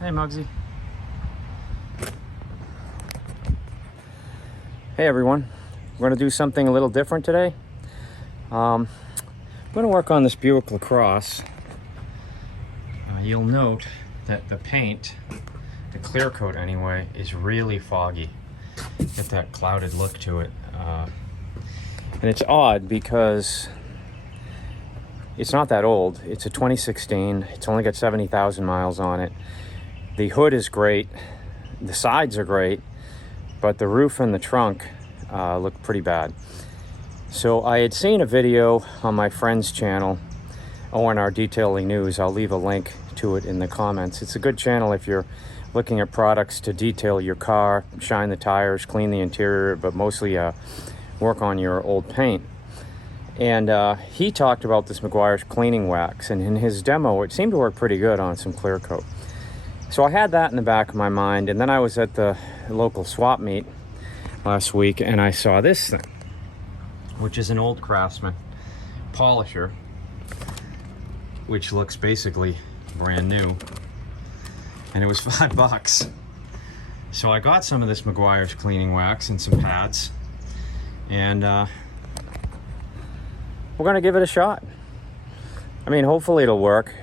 Hey, Muggsy. Hey, everyone. We're going to do something a little different today. I'm going to work on this Buick LaCrosse. You'll note that the paint, the clear coat anyway, is really foggy. Get that clouded look to it. And it's odd because it's not that old. It's a 2016. It's only got 70,000 miles on it. The hood is great. The sides are great, but the roof and the trunk look pretty bad. So I had seen a video on my friend's channel, ONR Detailing News. I'll leave a link to it in the comments. It's a good channel if you're looking at products to detail your car, shine the tires, clean the interior, but mostly work on your old paint. And he talked about this Meguiar's cleaning wax, and in his demo it seemed to work pretty good on some clear coat. So I had that in the back of my mind, and then I was at the local swap meet last week and I saw this thing, which is an old Craftsman polisher, which looks basically brand new, and it was $5. So I got some of this Meguiar's cleaning wax and some pads, and we're gonna give it a shot. I mean, hopefully it'll work.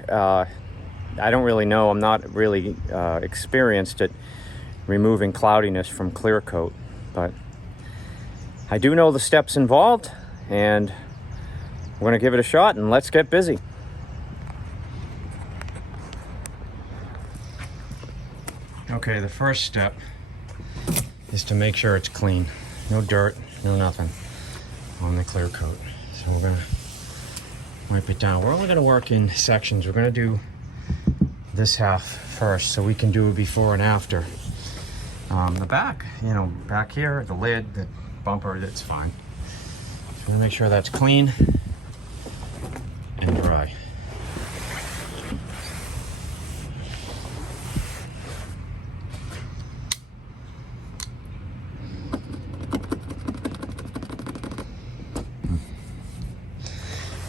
I don't really know. I'm not really experienced at removing cloudiness from clear coat, but I do know the steps involved, and we're gonna give it a shot, and let's get busy. Okay, the first step is to make sure it's clean. No dirt, no nothing on the clear coat. So we're gonna wipe it down. We're only gonna work in sections. We're gonna do this half first so we can do a before and after. The back, you know, back here, the lid, the bumper, it's fine. So we're gonna make sure that's clean and dry.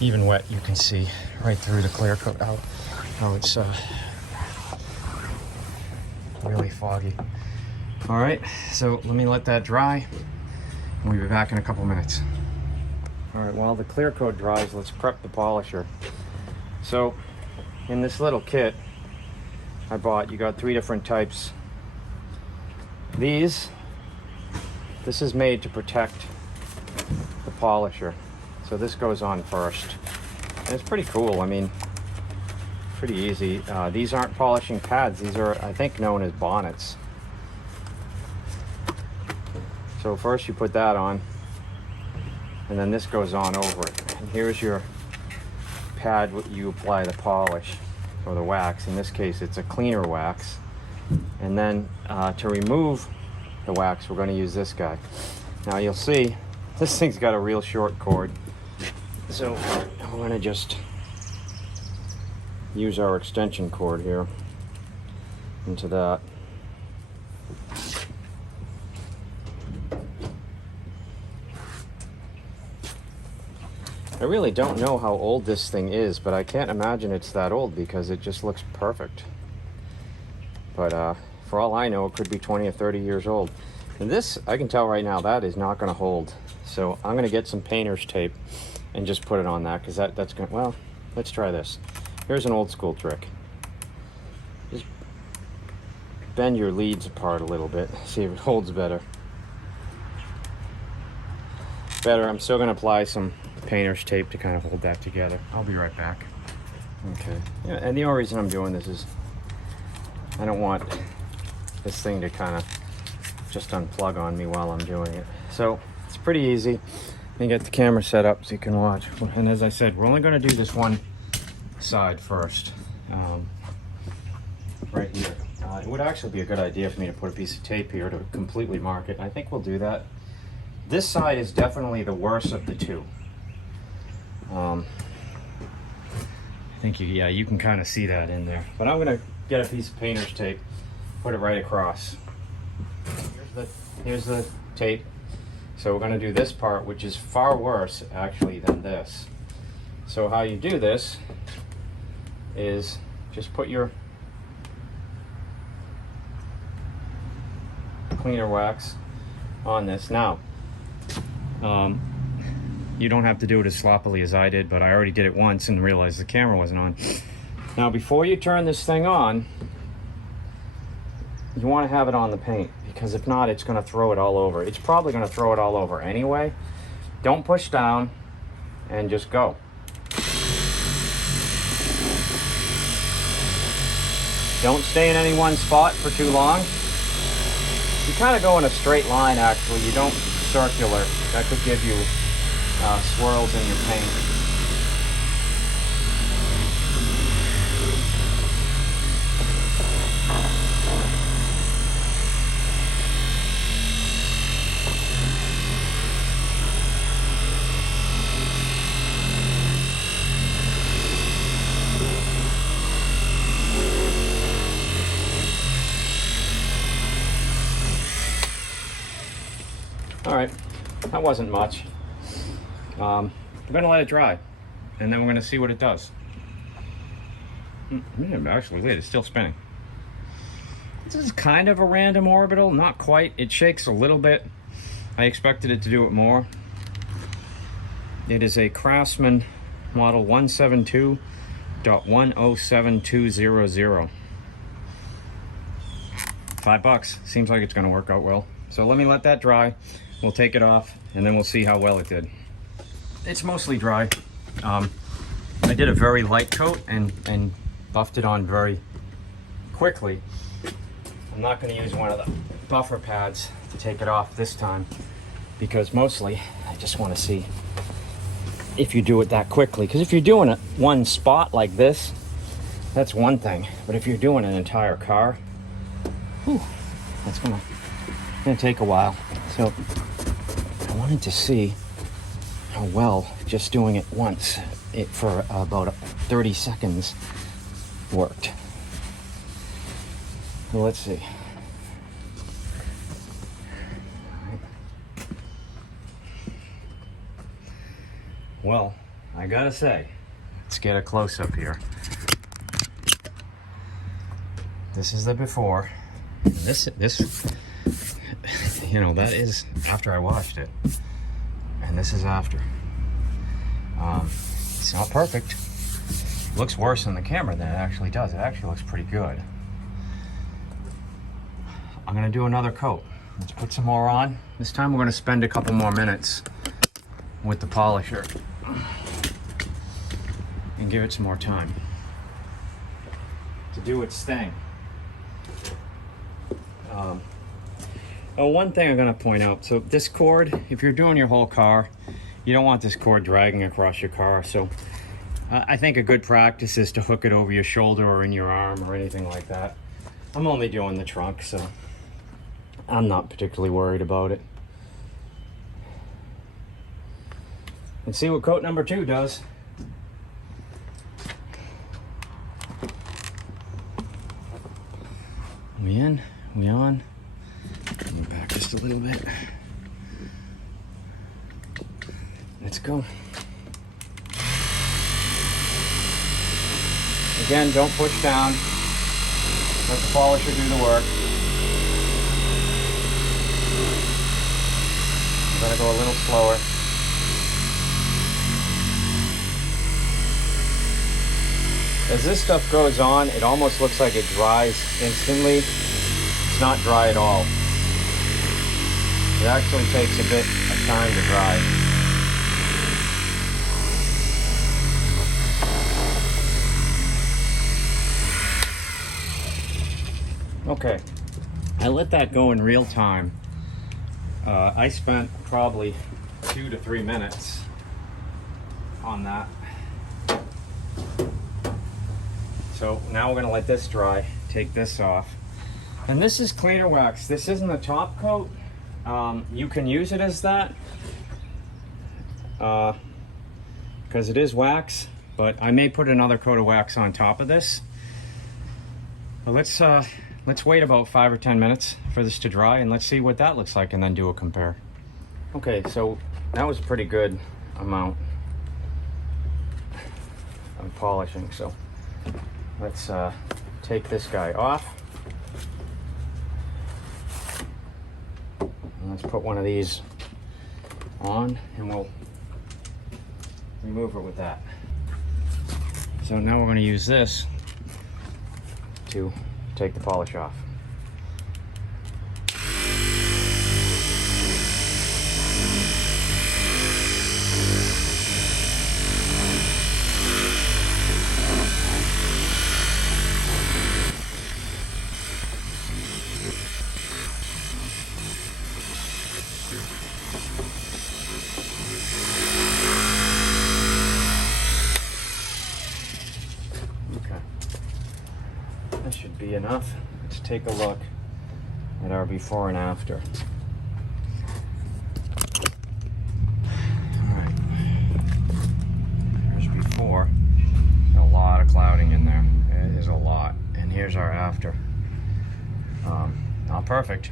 Even wet, you can see right through the clear coat out how it's really foggy. All right, so let me let that dry, and we'll be back in a couple minutes. All right, while the clear coat dries, let's prep the polisher. So in this little kit I bought, you got 3 different types. This is made to protect the polisher. So this goes on first, and it's pretty cool. I mean, pretty easy. These aren't polishing pads. These are, I think, known as bonnets. So first you put that on, and then this goes on over it. And here's your pad you apply the polish or the wax. In this case, it's a cleaner wax. And then to remove the wax, we're going to use this guy. Now you'll see this thing's got a real short cord. So I'm going to just use our extension cord here into that. I really don't know how old this thing is, but I can't imagine it's that old because it just looks perfect. But for all I know, it could be 20 or 30 years old. And this, I can tell right now, that is not going to hold. So I'm going to get some painter's tape and just put it on that, because that's going to, well, let's try this. Here's an old school trick. Just bend your leads apart a little bit, see if it holds better. I'm still going to apply some painter's tape to kind of hold that together. I'll be right back. Okay. Yeah, and the only reason I'm doing this is I don't want this thing to kind of just unplug on me while I'm doing it. So it's pretty easy. Let me get the camera set up so you can watch. And as I said, we're only going to do this one side first, right here. It would actually be a good idea for me to put a piece of tape here to completely mark it. I think we'll do that. This side is definitely the worst of the two. I think you can kind of see that in there. But I'm going to get a piece of painter's tape, put it right across. Here's the tape. So we're going to do this part, which is far worse actually than this. So how you do this is just put your cleaner wax on this. Now, you don't have to do it as sloppily as I did, but I already did it once and realized the camera wasn't on. Now, before you turn this thing on, you want to have it on the paint, because if not, it's going to throw it all over. It's probably going to throw it all over anyway. Don't push down and just go. Don't stay in any one spot for too long. You kind of go in a straight line, actually. You don't circular. That could give you swirls in your paint. All right, that wasn't much. We're gonna let it dry, and then we're gonna see what it does. Actually, wait, it's still spinning. This is kind of a random orbital, not quite. It shakes a little bit. I expected it to do it more. It is a Craftsman model 172.107200. $5. Seems like it's gonna work out well. So let me let that dry. We'll take it off, and then we'll see how well it did. It's mostly dry. I did a very light coat and buffed it on very quickly. I'm not going to use one of the buffer pads to take it off this time, because mostly I just want to see if you do it that quickly. Because if you're doing it one spot like this, that's one thing. But if you're doing an entire car, whew, that's gonna take a while. So I wanted to see how well just doing it once for about 30 seconds worked. So let's see. Well, I gotta say, let's get a close-up here. This is the before. This, you know, that is after I washed it, and this is after. It's not perfect. It looks worse on the camera than it actually does. It actually looks pretty good. I'm gonna do another coat. Let's put some more on. This time we're gonna spend a couple more minutes with the polisher and give it some more time to do its thing. One thing I'm going to point out, so this cord, if you're doing your whole car, you don't want this cord dragging across your car. So I think a good practice is to hook it over your shoulder or in your arm or anything like that. I'm only doing the trunk, so I'm not particularly worried about it. And see what coat number 2 does. We in, we on. Go back just a little bit. Let's go. Again, don't push down. Let the polisher do the work. I'm gonna go a little slower. As this stuff goes on, it almost looks like it dries instantly. It's not dry at all. It actually takes a bit of time to dry. Okay, I let that go in real time. I spent probably 2 to 3 minutes on that. So now we're gonna let this dry, take this off. And this is cleaner wax. This isn't a top coat. You can use it as that because it is wax, but I may put another coat of wax on top of this. But let's wait about 5 or 10 minutes for this to dry, and let's see what that looks like and then do a compare. Okay, so that was a pretty good amount of polishing. So let's take this guy off. let's put one of these on and we'll remove it with that. So now we're going to use this to take the polish off. That should be enough. Let's take a look at our before and after. Alright. Here's before. A lot of clouding in there. It is a lot. And here's our after. Not perfect,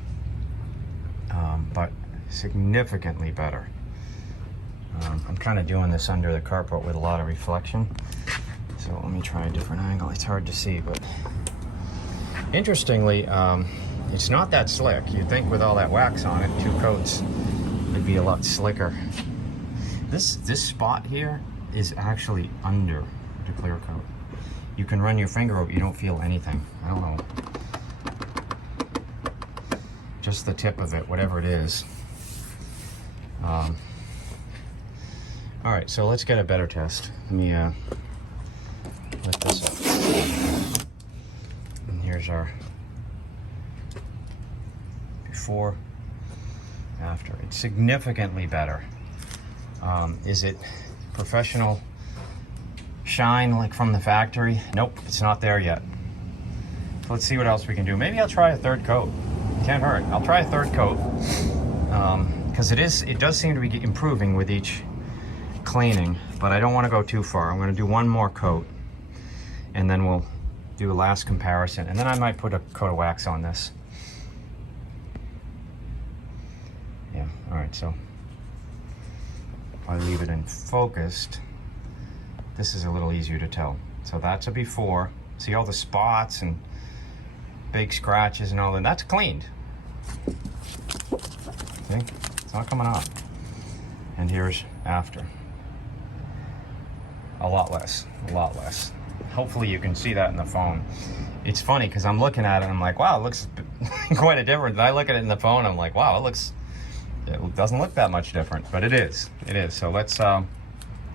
but significantly better. I'm kind of doing this under the carpet with a lot of reflection. So let me try a different angle. It's hard to see, but interestingly, it's not that slick. You'd think with all that wax on it, 2 coats, it'd be a lot slicker. This spot here is actually under the clear coat. You can run your finger over, you don't feel anything. I don't know. Just the tip of it, whatever it is. All right, so let's get a better test. Let me lift this up. And here's our before, after. It's significantly better. Is it professional shine like from the factory? Nope, it's not there yet. So let's see what else we can do. Maybe I'll try a 3rd coat. Can't hurt. I'll try a 3rd coat because it does seem to be improving with each cleaning, but I don't want to go too far. I'm going to do 1 more coat and then we'll do a last comparison, and then I might put a coat of wax on this. Yeah, all right, so if I leave it in focused, this is a little easier to tell. So that's a before. See all the spots and big scratches and all that? That's cleaned. See? It's not coming off. And here's after. A lot less, a lot less. Hopefully you can see that in the phone. It's funny because I'm looking at it and I'm like, wow, it looks quite a difference. I look at it in the phone, I'm like, wow, it doesn't look that much different, but it is. It is. So let's go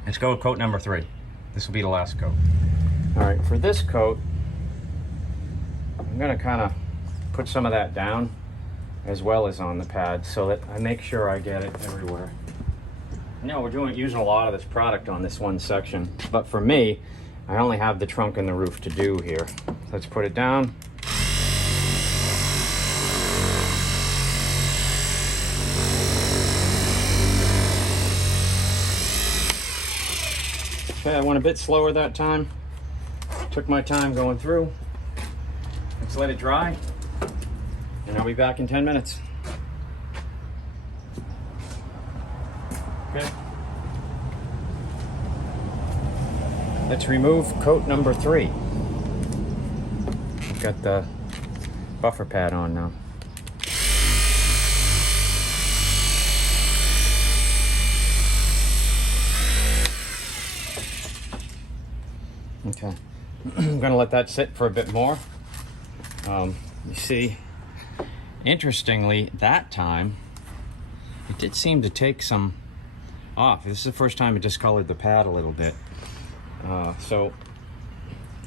with coat number 3. This will be the last coat. All right, for this coat, I'm gonna kind of put some of that down as well as on the pad so that I make sure I get it everywhere. No, we're using a lot of this product on this one section, but for me, I only have the trunk and the roof to do here. Let's put it down. Okay, I went a bit slower that time. Took my time going through. Let's let it dry, and I'll be back in 10 minutes. Okay. Let's remove coat number 3. I've got the buffer pad on now. Okay. I'm gonna let that sit for a bit more. You see, interestingly, that time, it did seem to take some off. This is the first time it discolored the pad a little bit. So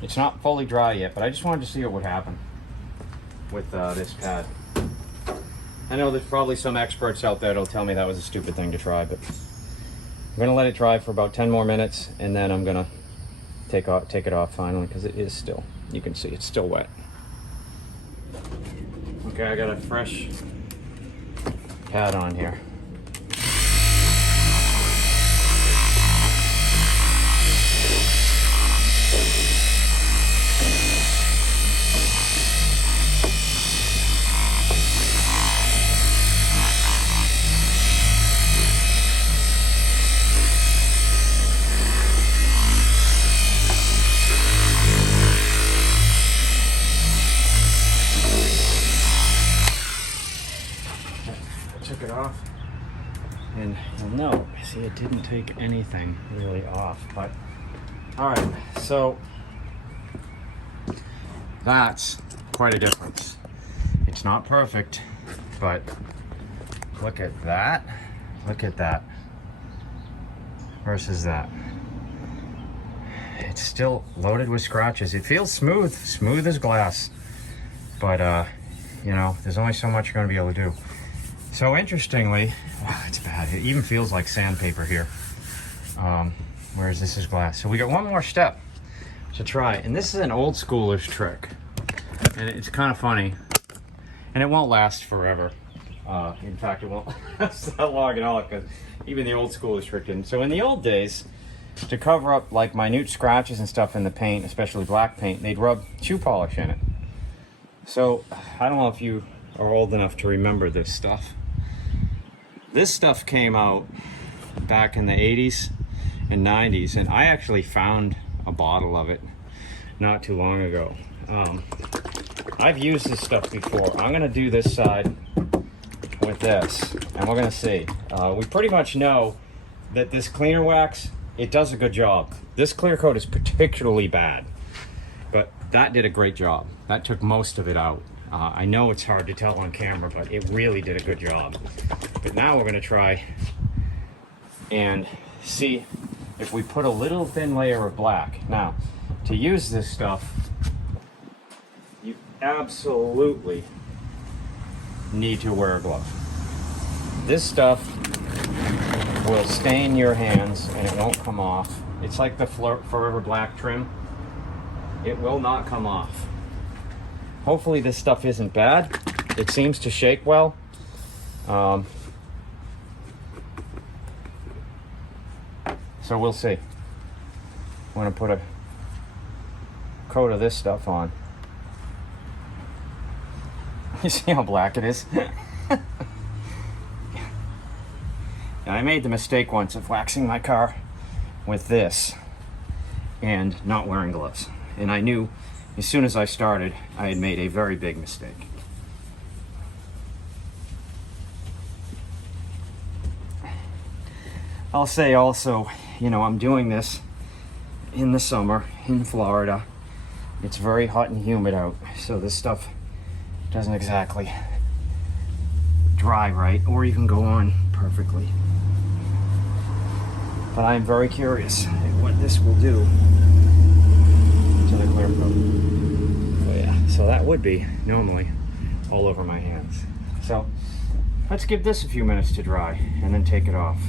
it's not fully dry yet, but I just wanted to see what would happen with this pad. I know there's probably some experts out there that'll tell me that was a stupid thing to try, but I'm gonna let it dry for about 10 more minutes, and then I'm gonna take it off finally, because it is still, you can see it's still wet. Okay, I got a fresh pad on here. Took it off. And you'll note, see, it didn't take anything really off. But all right, so that's quite a difference. It's not perfect, but look at that. Look at that versus that. It's still loaded with scratches. It feels smooth as glass. But you know, there's only so much you're going to be able to do. So interestingly, wow, it's bad. It even feels like sandpaper here, whereas this is glass. So we got one more step to try, and this is an old schoolers trick, and it's kind of funny, and it won't last forever. In fact, it won't last that long at all, because even the old schoolers trick didn't. So in the old days, to cover up like minute scratches and stuff in the paint, especially black paint, they'd rub shoe polish in it. So I don't know if you are old enough to remember this stuff. This stuff came out back in the 80s and 90s, and I actually found a bottle of it not too long ago. I've used this stuff before. I'm gonna do this side with this, and we're gonna see. We pretty much know that this cleaner wax, it does a good job. This clear coat is particularly bad, but that did a great job. That took most of it out. I know it's hard to tell on camera, but it really did a good job. But now we're gonna try and see if we put a little thin layer of black. Now, to use this stuff, you absolutely need to wear a glove. This stuff will stain your hands and it won't come off. It's like the Forever Black trim. It will not come off. Hopefully this stuff isn't bad. It seems to shake well. So we'll see. I'm gonna put a coat of this stuff on. You see how black it is? I made the mistake once of waxing my car with this and not wearing gloves. And I knew as soon as I started, I had made a very big mistake. I'll say also, you know, I'm doing this in the summer in Florida. It's very hot and humid out, so this stuff doesn't exactly dry right or even go on perfectly. But I'm very curious at what this will do to the clear coat. Oh yeah, so that would be normally all over my hands. So let's give this a few minutes to dry and then take it off.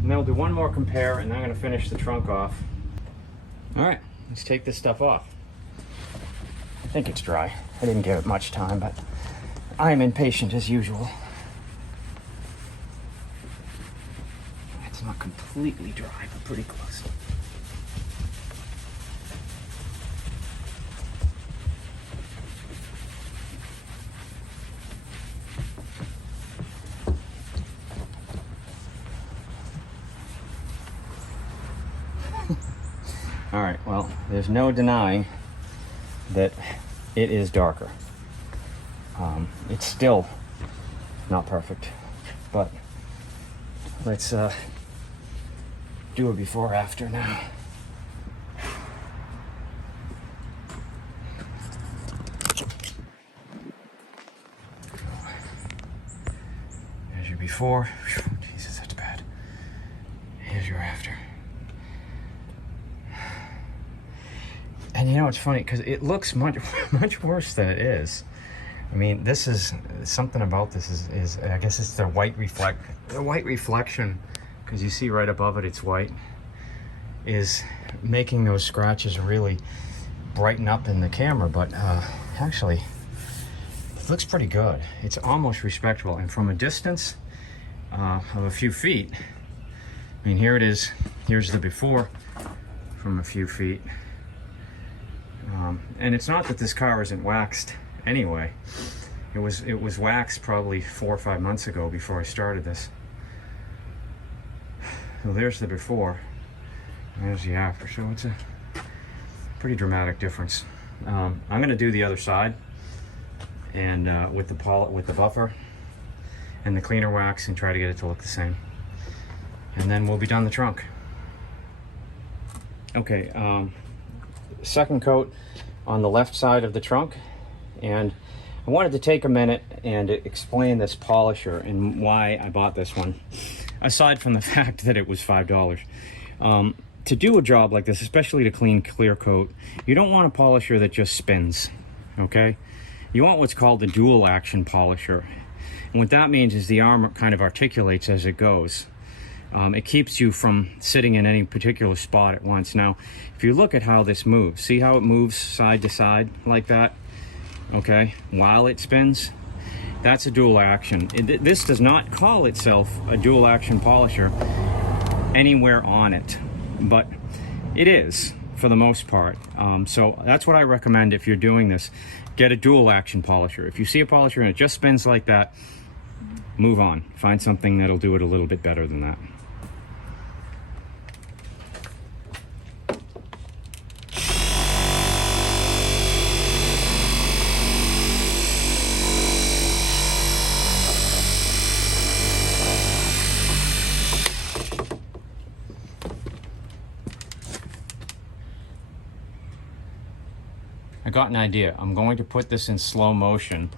And then we'll do one more compare, and then I'm gonna finish the trunk off. All right, let's take this stuff off. I think it's dry. I didn't give it much time, but I am impatient as usual. It's not completely dry, but pretty close. All right, well, there's no denying that it is darker. It's still not perfect, but let's do a before after now. There's your before. Jesus, that's bad. Here's your after. And you know, it's funny because it looks much worse than it is. I mean, this is something about this is I guess it's the white reflection, because you see right above it, it's white, is making those scratches really brighten up in the camera. But actually, it looks pretty good. It's almost respectable, and from a distance of a few feet, I mean, here it is. Here's the before from a few feet. And it's not that this car isn't waxed anyway. It was waxed probably 4 or 5 months ago before I started this. So there's the before, and there's the after. So it's a pretty dramatic difference. I'm going to do the other side, and with the buffer and the cleaner wax, and try to get it to look the same. and then we'll be done the trunk. Okay, second coat on the left side of the trunk, and I wanted to take a minute and explain this polisher and why I bought this one, aside from the fact that it was $5. To do a job like this, especially to clean clear coat, you don't want a polisher that just spins, okay? You want what's called a dual action polisher. And what that means is the arm kind of articulates as it goes. It keeps you from sitting in any particular spot at once. Now, if you look at how this moves, see how it moves side to side like that? Okay, while it spins? That's a dual action. This does not call itself a dual action polisher anywhere on it, but it is for the most part. So that's what I recommend if you're doing this. Get a dual action polisher. If you see a polisher and it just spins like that, move on. Find something that'll do it a little bit better than that. I got an idea. I'm going to put this in slow motion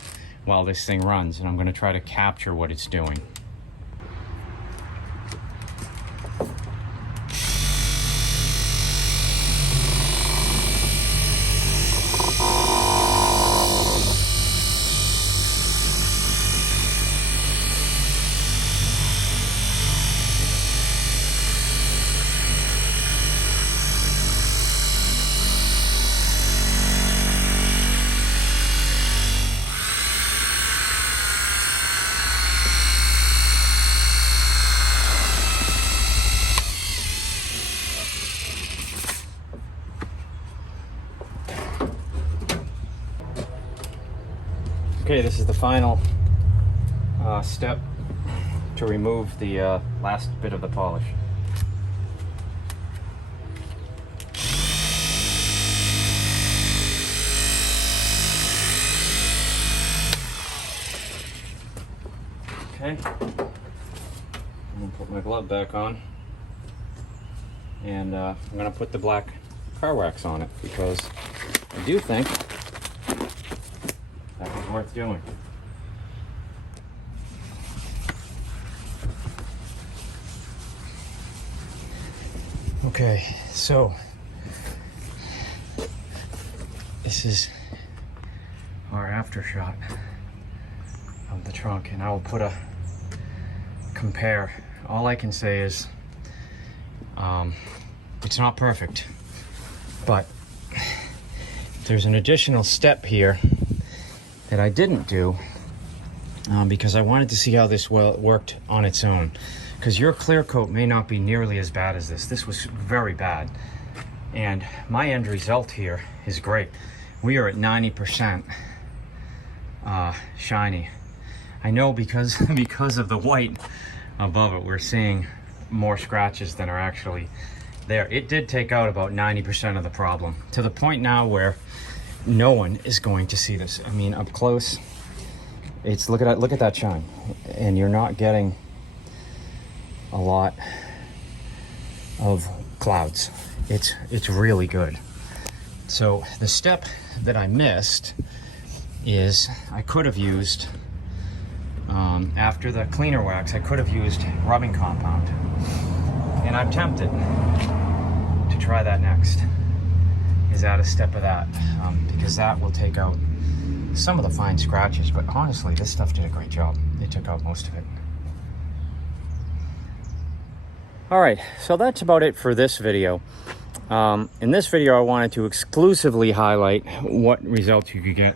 while this thing runs, and I'm going to try to capture what it's doing. Okay, this is the final step to remove the last bit of the polish. Okay, I'm gonna put my glove back on, and I'm gonna put the black car wax on it because I do think that was worth doing. Okay, so this is our after shot of the trunk, and I will put a compare. All I can say is it's not perfect, but there's an additional step here that I didn't do because I wanted to see how this worked on its own, because your clear coat may not be nearly as bad as this. This was very bad, and my end result here is great. We are at 90% shiny. I know because of the white above it, we're seeing more scratches than are actually there. It did take out about 90% of the problem, to the point now where no one is going to see this. I mean, up close, it's look at that shine, and you're not getting a lot of clouds. It's really good. So the step that I missed is I could have used after the cleaner wax, I could have used rubbing compound, and I'm tempted to try that next. Is add a step of that because that will take out some of the fine scratches, but honestly this stuff did a great job. It took out most of it. All right, so that's about it for this video. In this video I wanted to exclusively highlight what results you could get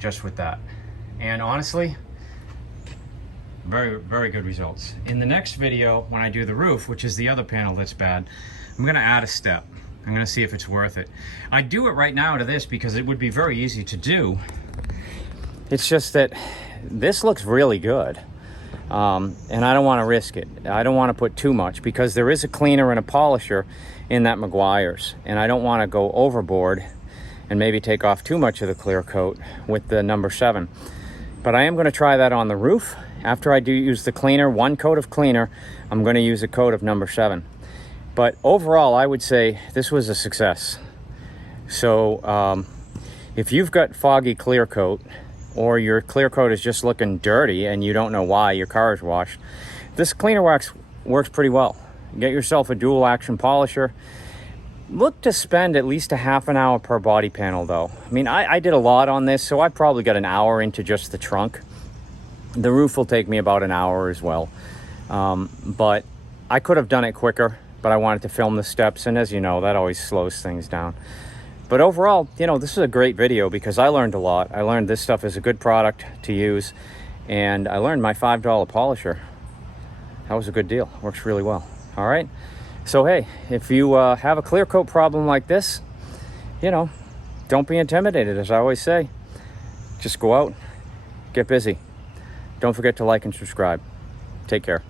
just with that, and honestly very, very good results. In the next video, when I do the roof, which is the other panel that's bad, I'm gonna add a step. I'm gonna see if it's worth it. I do it right now to this because it would be very easy to do. It's just that this looks really good. And I don't wanna risk it. I don't wanna put too much because there is a cleaner and a polisher in that Meguiar's, and I don't wanna go overboard and maybe take off too much of the clear coat with the number 7. But I am going to try that on the roof. After I do use the cleaner, 1 coat of cleaner, I'm going to use a coat of number 7. But overall, I would say this was a success. So if you've got foggy clear coat, or your clear coat is just looking dirty and you don't know why, your car is washed, this cleaner wax works pretty well. Get yourself a dual action polisher. Look to spend at least a half an hour per body panel though. I mean, I did a lot on this, so I probably got an hour into just the trunk. The roof will take me about an hour as well. But I could have done it quicker, but I wanted to film the steps, and as you know, that always slows things down. But overall, you know, this is a great video because I learned a lot. I learned this stuff is a good product to use, and I learned my $5 polisher. That was a good deal. Works really well. All right. So, hey, if you have a clear coat problem like this, you know, don't be intimidated, as I always say. Just go out, get busy. Don't forget to like and subscribe. Take care.